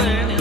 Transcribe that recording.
when